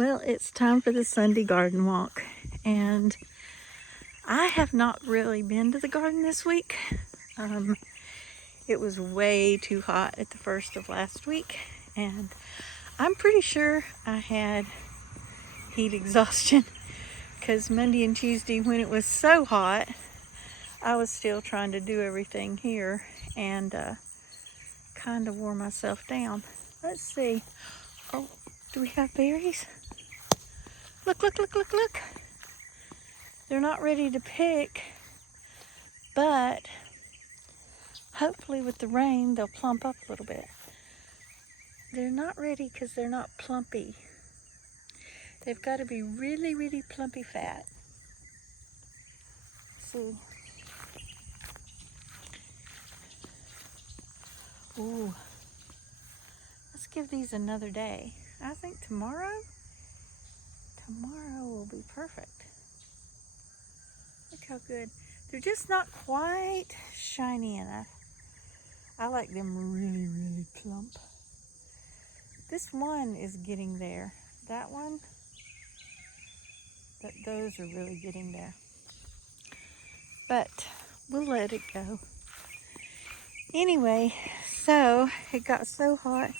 Well, it's time for the Sunday garden walk, and I have not really been to the garden this week. It was way too hot at the first of last week, and I'm pretty sure I had heat exhaustion because Monday and Tuesday, when it was so hot, I was still trying to do everything here and kind of wore myself down. Let's see. Oh, do we have berries? Look, look, look, look, look. They're not ready to pick, but hopefully with the rain they'll plump up a little bit. They're not ready because they're not plumpy. They've got to be really, really plumpy fat. See. Ooh. Let's give these another day. I think tomorrow will be perfect. Look how good. They're just not quite shiny enough. I like them really, really plump. This one is getting there. That one, those are really getting there. But we'll let it go. Anyway, so it got so hot,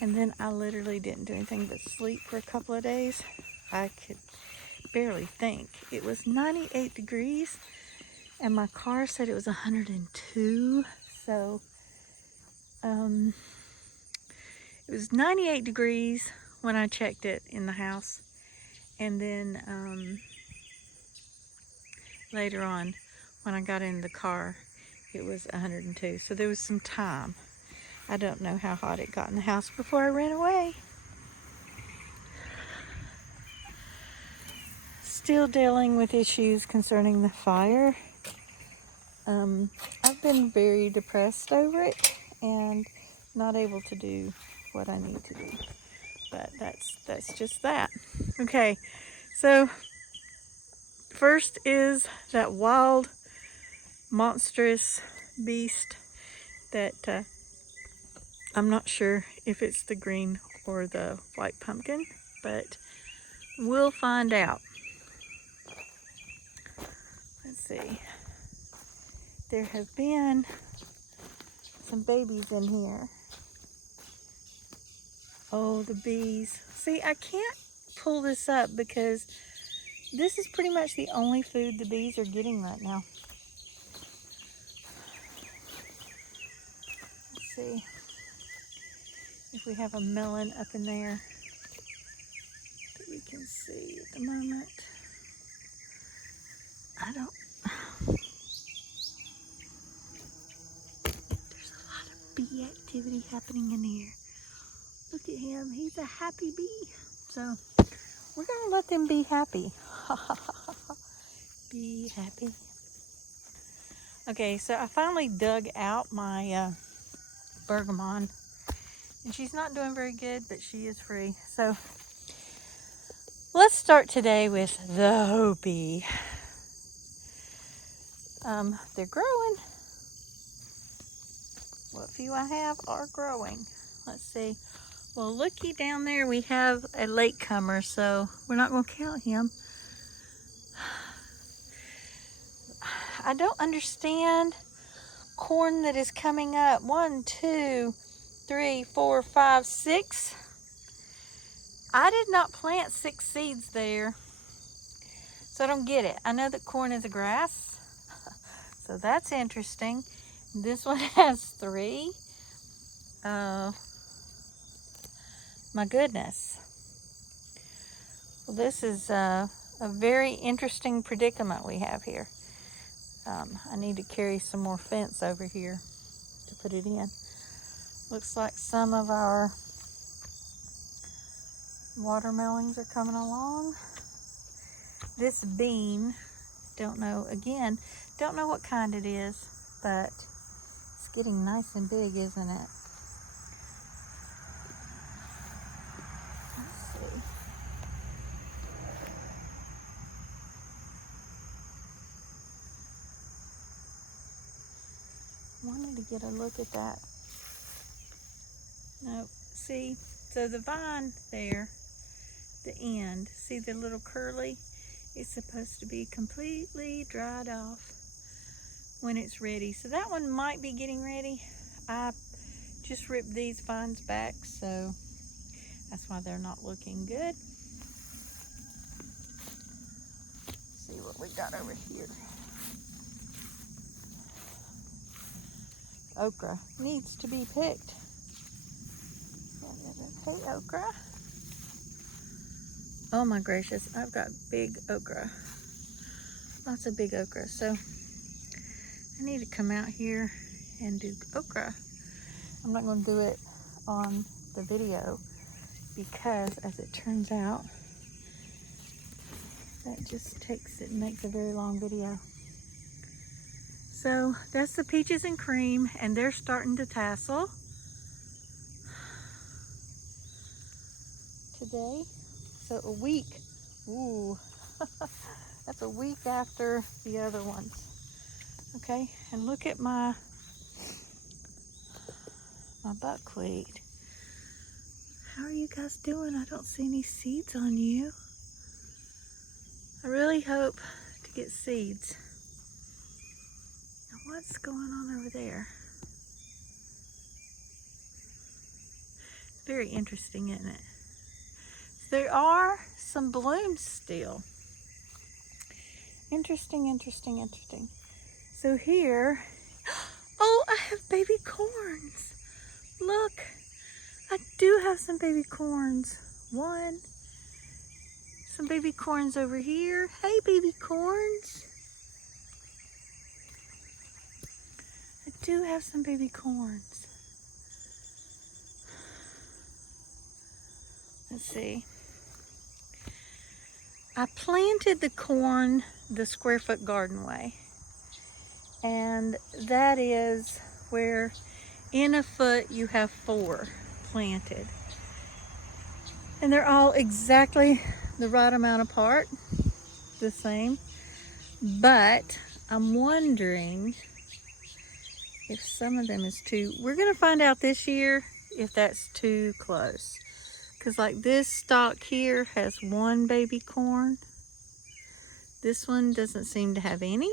and then I literally didn't do anything but sleep for a couple of days. I could barely think. It was 98 degrees, and my car said it was 102. So it was 98 degrees when I checked it in the house, and then later on when I got in the car it was 102. So there was some time. I don't know how hot it got in the house before I ran away. Still dealing with issues concerning the fire. I've been very depressed over it and not able to do what I need to do. But that's just that. Okay, so first is that wild, monstrous beast that I'm not sure if it's the green or the white pumpkin, but we'll find out. Let's see. There have been some babies in here. Oh, the bees. See, I can't pull this up because this is pretty much the only food the bees are getting right now. Let's see if we have a melon up in there that we can see at the moment. I don't. There's a lot of bee activity happening in here. Look at him. He's a happy bee. So we're going to let them be happy. Be happy. Okay, so I finally dug out my bergamot. And she's not doing very good, but she is free. So let's start today with the Hopi. They're growing. What few I have are growing. Let's see. Well, looky down there, we have a latecomer, so we're not going to count him. I don't understand corn that is coming up. 1, 2, 3, 4, 5, 6. I did not plant 6 seeds there, so I don't get it. I know that corn is a grass, so that's interesting. This one has 3. My goodness. Well, this is a very interesting predicament we have here. I need to carry some more fence over here to put it in. Looks like some of our watermelons are coming along. This bean, don't know what kind it is, but it's getting nice and big, isn't it? Let's see. Wanted to get a look at that. No, see, so the vine there the end. See the little curly? It's supposed to be completely dried off when it's ready. So that one might be getting ready. I just ripped these vines back, so that's why they're not looking good. Let's see what we got over here. Okra needs to be picked. Hey, okra. Oh my gracious, I've got big okra. Lots of big okra. So I need to come out here and do okra. I'm not going to do it on the video because, as it turns out, that just makes a very long video. So that's the peaches and cream, and they're starting to tassel today. So a week, ooh, that's a week after the other ones. Okay, and look at my buckwheat. How are you guys doing? I don't see any seeds on you. I really hope to get seeds. Now what's going on over there? It's very interesting, isn't it? There are some blooms still. Interesting, interesting, interesting. So here, oh, I have baby corns. Look, I do have some baby corns. Some baby corns over here. Hey, baby corns. I do have some baby corns. Let's see. I planted the corn the square foot garden way. And that is where in a foot you have 4 planted. And they're all exactly the right amount apart, the same. But I'm wondering if some of them is too, we're gonna find out this year if that's too close. Because like this stalk here has 1 baby corn. This one doesn't seem to have any.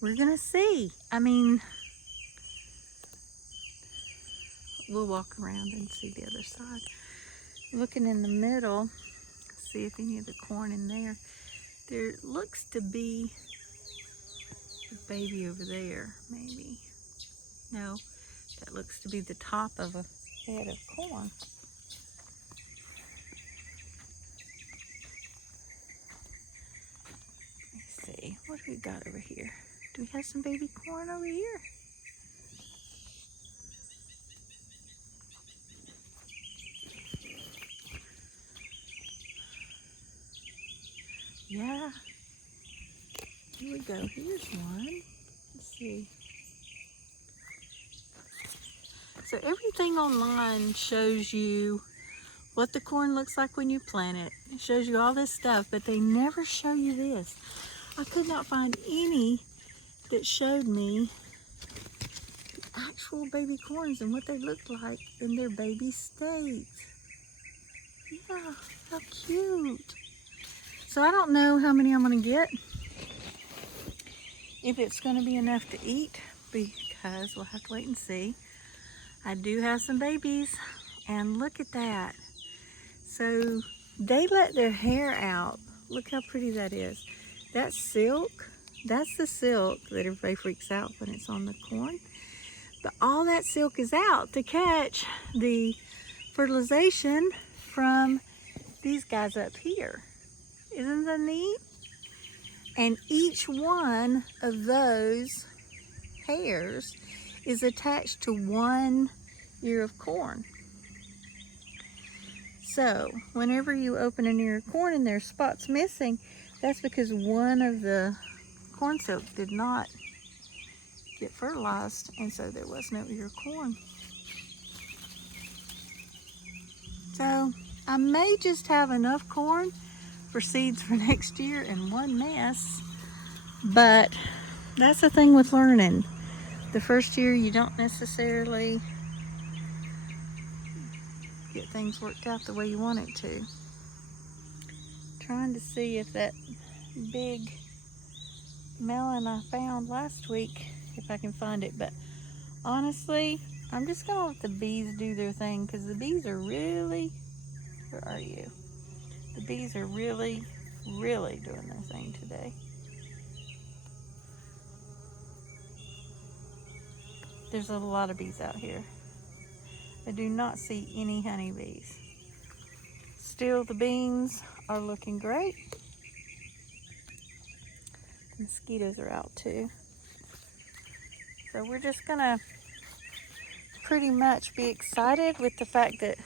We're gonna see. I mean, we'll walk around and see the other side. Looking in the middle, see if any of the corn in there. There looks to be a baby over there, maybe. No, that looks to be the top of a head of corn. Let's see, what do we got over here? Do we have some baby corn over here? Yeah. Here we go. Here's one. Let's see. So everything online shows you what the corn looks like when you plant it. It shows you all this stuff, but they never show you this. I could not find any that showed me the actual baby corns and what they looked like in their baby state. Yeah, how cute. So I don't know how many I'm gonna get, if it's gonna be enough to eat, because we'll have to wait and see. I do have some babies, and look at that. So they let their hair out. Look how pretty that is. That's silk. That's the silk that everybody freaks out when it's on the corn. But all that silk is out to catch the fertilization from these guys up here. Isn't that neat? And each one of those hairs is attached to 1 ear of corn. So whenever you open an ear of corn and there's spots missing, that's because one of the corn silk did not get fertilized, and so there was no ear of corn. So I may just have enough corn for seeds for next year in one mess, but that's the thing with learning. the first year you don't necessarily get things worked out the way you want it to. Trying to see if that big melon I found last week, if I can find it, but honestly, I'm just gonna let the bees do their thing, because the bees are really, where are you? The bees are really, really doing their thing today. There's a lot of bees out here. I do not see any honeybees. Still, the beans are looking great. The mosquitoes are out too. So we're just gonna pretty much be excited with the fact that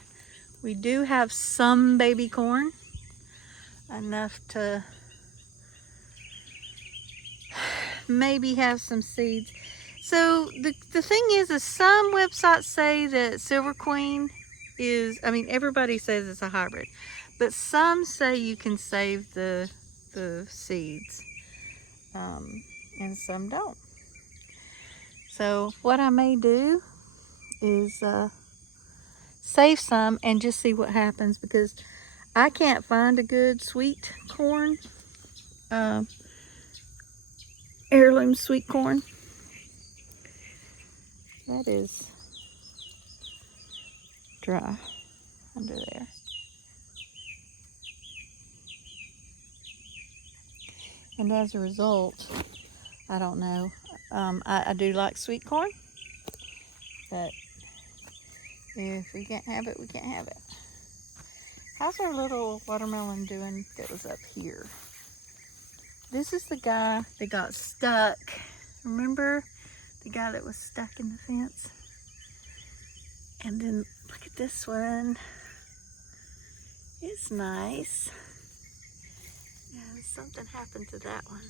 we do have some baby corn, enough to maybe have some seeds. So the thing is some websites say that Silver Queen is, I mean, everybody says it's a hybrid, but some say you can save the seeds, and some don't. So what I may do is save some and just see what happens, because I can't find a good sweet corn, heirloom sweet corn. That is dry under there. And as a result, I don't know. I do like sweet corn, but if we can't have it, we can't have it. How's our little watermelon doing that was up here? This is the guy that got stuck. Remember the guy that was stuck in the fence? And then look at this one. It's nice. Yeah, something happened to that one.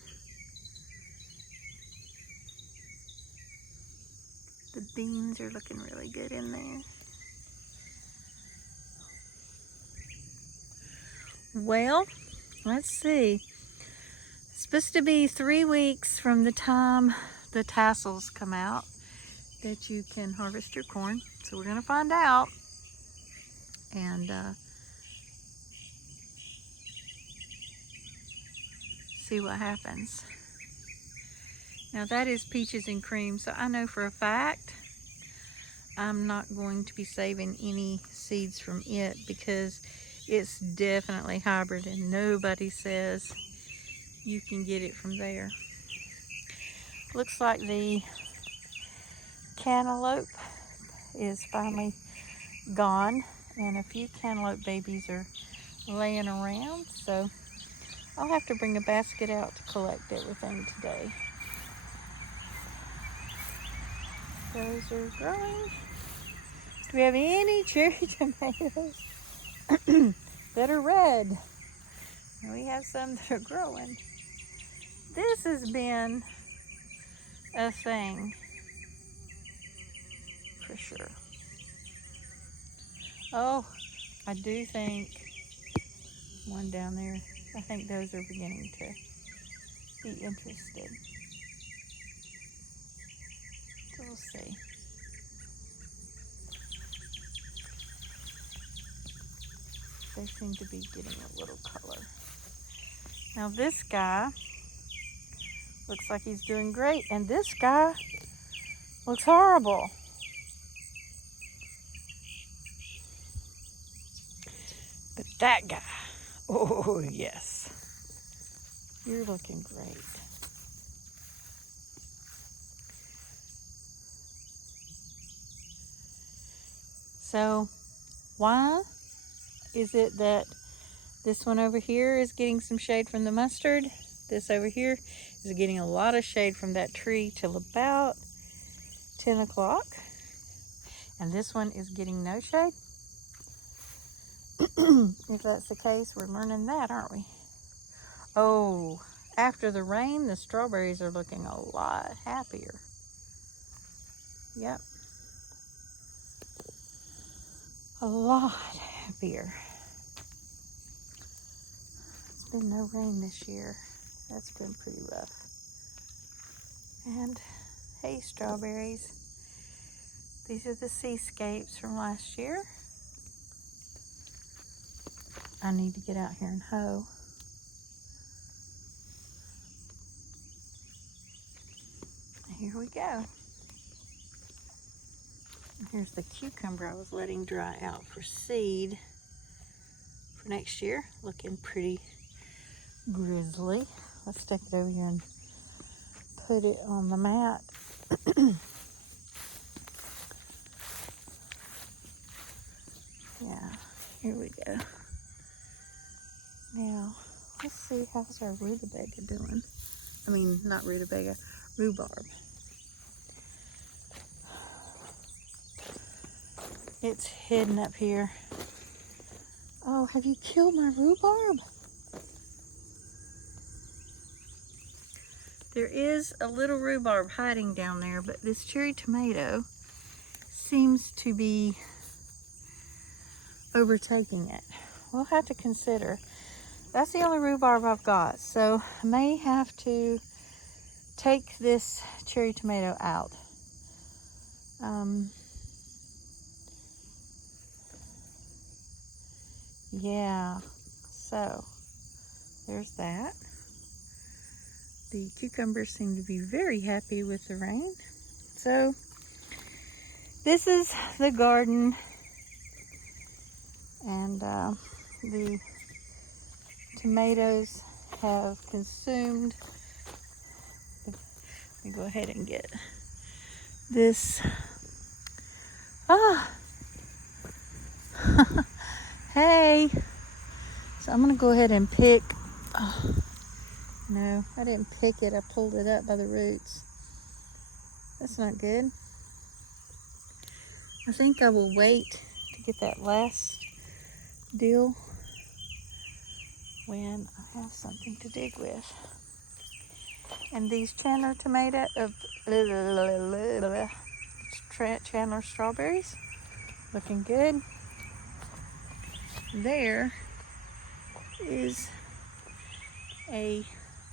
The beans are looking really good in there. Well, let's see. It's supposed to be 3 weeks from the time the tassels come out that you can harvest your corn. So we're gonna find out, and see what happens. Now that is peaches and cream, so I know for a fact I'm not going to be saving any seeds from it, because it's definitely hybrid and nobody says you can get it from there. Looks like the cantaloupe is finally gone, and a few cantaloupe babies are laying around, so I'll have to bring a basket out to collect everything today. Those are growing. Do we have any cherry tomatoes that are red? And we have some that are growing. This has been a thing for sure. Oh, I do think one down there, I think those are beginning to be interested. So we'll see. They seem to be getting a little color. Now this guy looks like he's doing great, and this guy looks horrible. But that guy, oh yes, you're looking great. So why is it that this one over here is getting some shade from the mustard? This over here is getting a lot of shade from that tree till about 10 o'clock. And this one is getting no shade. If that's the case, we're learning that, aren't we? Oh, after the rain, the strawberries are looking a lot happier. Yep. A lot happier. It's been no rain this year. That's been pretty rough. And Hey, strawberries. These are the seascapes from last year. I need to get out here and hoe. Here we go. Here's the cucumber I was letting dry out for seed for next year. Looking pretty grizzly. Let's take it over here and put it on the mat. Yeah, here we go. Now, let's see, how's our rutabaga doing? I mean, not rutabaga, rhubarb. It's hidden up here. Oh, have you killed my rhubarb? There is a little rhubarb hiding down there, but this cherry tomato seems to be overtaking it. We'll have to consider. That's the only rhubarb I've got, so I may have to take this cherry tomato out. Yeah, so there's that. The cucumbers seem to be very happy with the rain. So this is the garden, and the tomatoes have consumed. Let me go ahead and get this. Hey, so I'm gonna go ahead and pick. No, I didn't pick it. I pulled it up by the roots. That's not good. I think I will wait to get that last deal when I have something to dig with. And these Chandler Chandler strawberries, looking good. There is a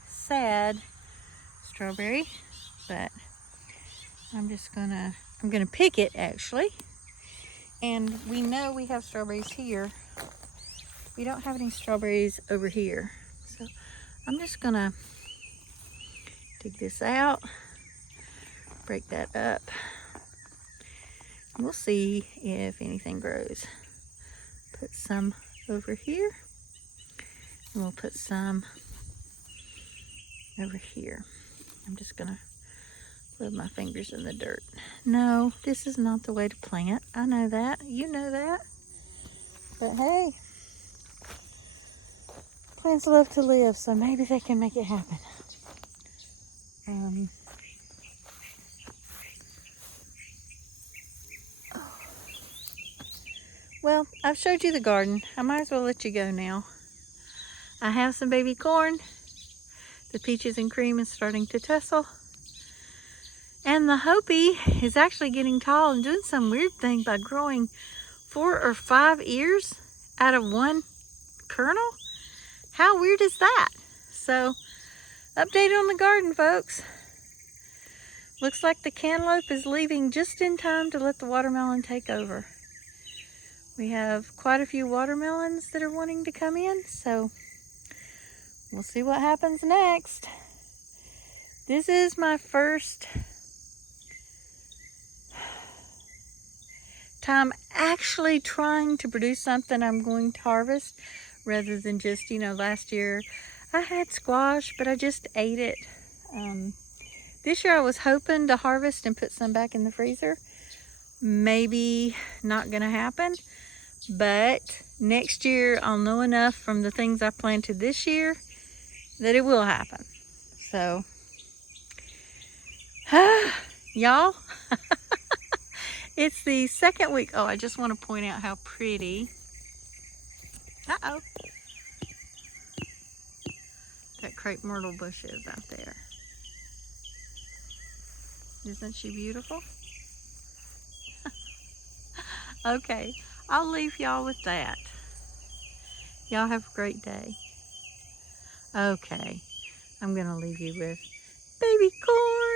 sad strawberry, but I'm gonna pick it actually. And we know we have strawberries here. We don't have any strawberries over here. So I'm just gonna dig this out, break that up. We'll see if anything grows. Put some over here, and we'll put some over here. I'm just gonna rub my fingers in the dirt. No, this is not the way to plant. I know that. You know that. But hey, plants love to live, so maybe they can make it happen. Well, I've showed you the garden. I might as well let you go now. I have some baby corn. The peaches and cream is starting to tussle. And the Hopi is actually getting tall and doing some weird thing by growing 4 or 5 ears out of one kernel. How weird is that? So, update on the garden, folks. Looks like the cantaloupe is leaving just in time to let the watermelon take over. We have quite a few watermelons that are wanting to come in, so we'll see what happens next. This is my first time actually trying to produce something I'm going to harvest, rather than just, last year I had squash, but I just ate it. This year I was hoping to harvest and put some back in the freezer. Maybe not gonna happen, but next year I'll know enough from the things I planted this year that it will happen. So, y'all, it's the second week. Oh, I just want to point out how pretty. Uh-oh. That crepe myrtle bush is out there. Isn't she beautiful? Okay, I'll leave y'all with that. Y'all have a great day. Okay, I'm gonna leave you with baby corn.